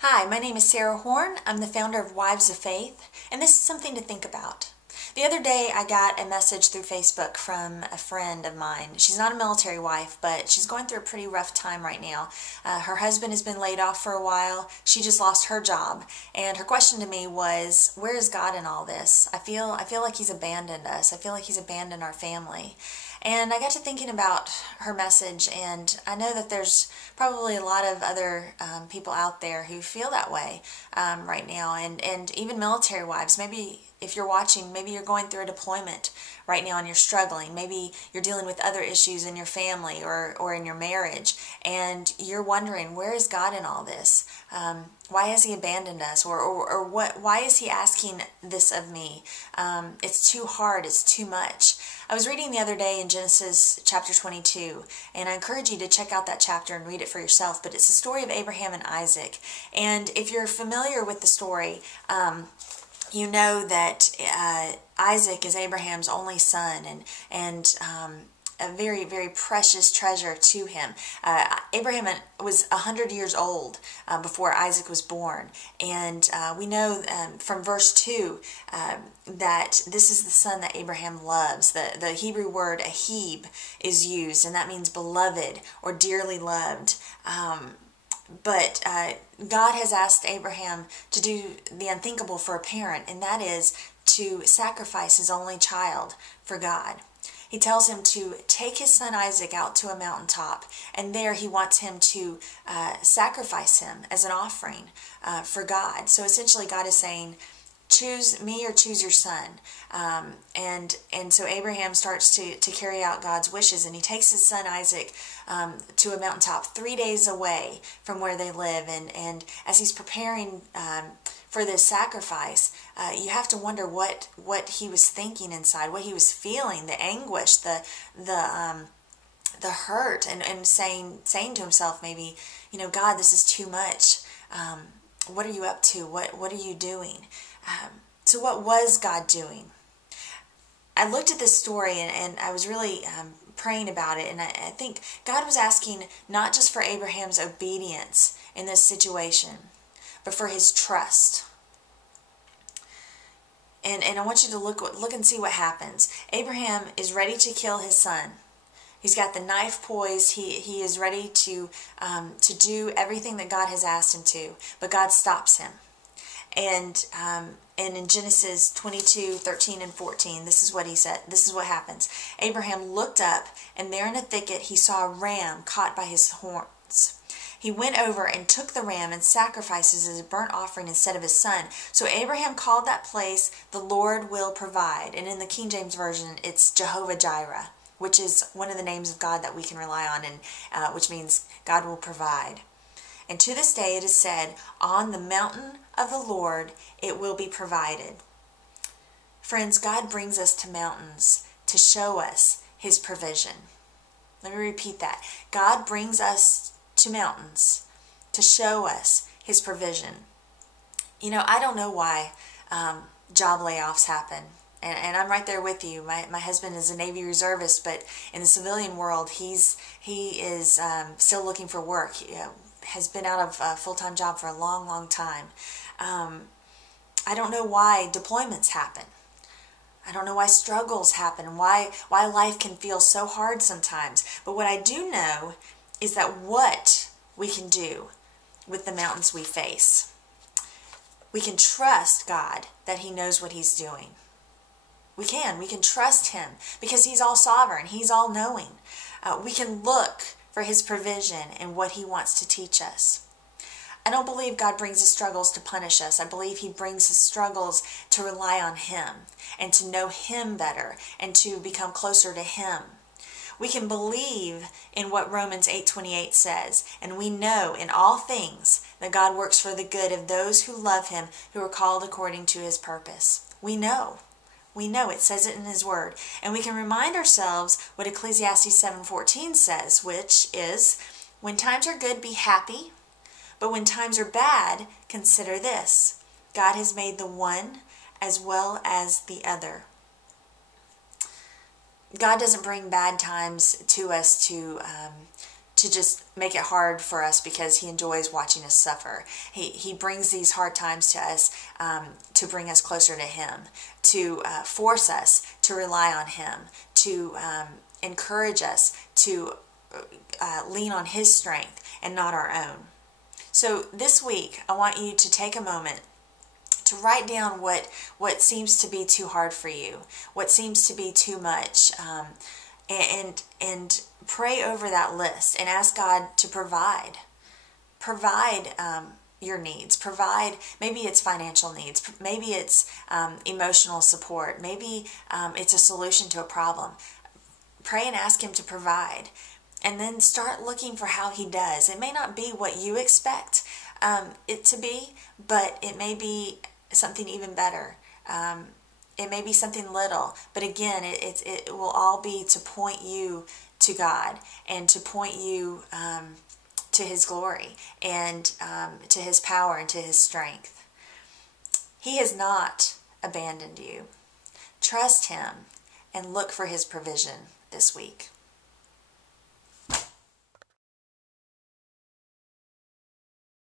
Hi, my name is Sara Horn. I'm the founder of Wives of Faith, and this is something to think about. The other day I got a message through Facebook from a friend of mine. She's not a military wife, but she's going through a pretty rough time right now. Her husband has been laid off for a while. She just lost her job, and her question to me was, where is God in all this? I feel like He's abandoned us. I feel like He's abandoned our family. And I got to thinking about her message, and I know that there's probably a lot of other people out there who feel that way right now, and even military wives. Maybe if you're watching, maybe you're going through a deployment right now and you're struggling. Maybe you're dealing with other issues in your family or in your marriage, and you're wondering, where is God in all this? Why has He abandoned us? Or what? Why is He asking this of me? It's too hard. It's too much. I was reading the other day in Genesis chapter 22, and I encourage you to check out that chapter and read it for yourself, but it's the story of Abraham and Isaac. And if you're familiar with the story, you know that Isaac is Abraham's only son, and a very, very precious treasure to him. Abraham was 100 years old before Isaac was born. And we know from verse 2 that this is the son that Abraham loves. The Hebrew word ahib is used, and that means beloved or dearly loved. But God has asked Abraham to do the unthinkable for a parent, and that is to sacrifice his only child for God. He tells him to take his son Isaac out to a mountaintop, and there he wants him to sacrifice him as an offering for God. So essentially God is saying, choose me or choose your son. And so Abraham starts to carry out God's wishes, and he takes his son Isaac to a mountaintop 3 days away from where they live. And as he's preparing for this sacrifice, you have to wonder what he was thinking inside, what he was feeling, the anguish, the hurt, and saying to himself, maybe, God, this is too much. What are you up to? What are you doing? So what was God doing? I looked at this story and I was really praying about it, and I think God was asking not just for Abraham's obedience in this situation, but for his trust. And I want you to look and see what happens. Abraham is ready to kill his son. He's got the knife poised. He is ready to do everything that God has asked him to, but God stops him. And in Genesis 22:13 and 14, this is what he said. This is what happens. Abraham looked up, and there in a thicket he saw a ram caught by his horns. He went over and took the ram and sacrificed it as a burnt offering instead of his son. So Abraham called that place, the Lord will provide. And in the King James Version, it's Jehovah Jireh, which is one of the names of God that we can rely on, and which means God will provide. And to this day it is said, on the mountain of the Lord it will be provided. Friends, God brings us to mountains to show us His provision. Let me repeat that. God brings us to mountains to show us His provision. I don't know why job layoffs happen. And I'm right there with you. My husband is a Navy reservist, but in the civilian world, he is still looking for work. He has been out of a full-time job for a long, long time. I don't know why deployments happen. I don't know why struggles happen, and why life can feel so hard sometimes. But what I do know is that what we can do with the mountains we face. We can trust God that He knows what He's doing. We can trust Him because He's all sovereign. He's all knowing. We can look for His provision and what He wants to teach us. I don't believe God brings His struggles to punish us. I believe He brings His struggles to rely on Him and to know Him better and to become closer to Him. We can believe in what Romans 8:28 says, and we know in all things that God works for the good of those who love Him, who are called according to His purpose. We know. It says it in His Word. And we can remind ourselves what Ecclesiastes 7:14 says, which is, when times are good, be happy, but when times are bad, consider this: God has made the one as well as the other. God doesn't bring bad times to us to to just make it hard for us because he enjoys watching us suffer. He brings these hard times to us to bring us closer to him, to force us to rely on him, to encourage us to lean on his strength and not our own. So this week, I want you to take a moment to write down what seems to be too hard for you, what seems to be too much, and pray over that list and ask God to provide your needs. Provide, maybe it's financial needs, maybe it's emotional support, maybe it's a solution to a problem. Pray and ask him to provide, and then start looking for how he does. It may not be what you expect it to be, but it may be something even better. It may be something little, but again, it will all be to point you to God and to point you to his glory and to his power and to his strength. He has not abandoned you. Trust him and look for his provision this week.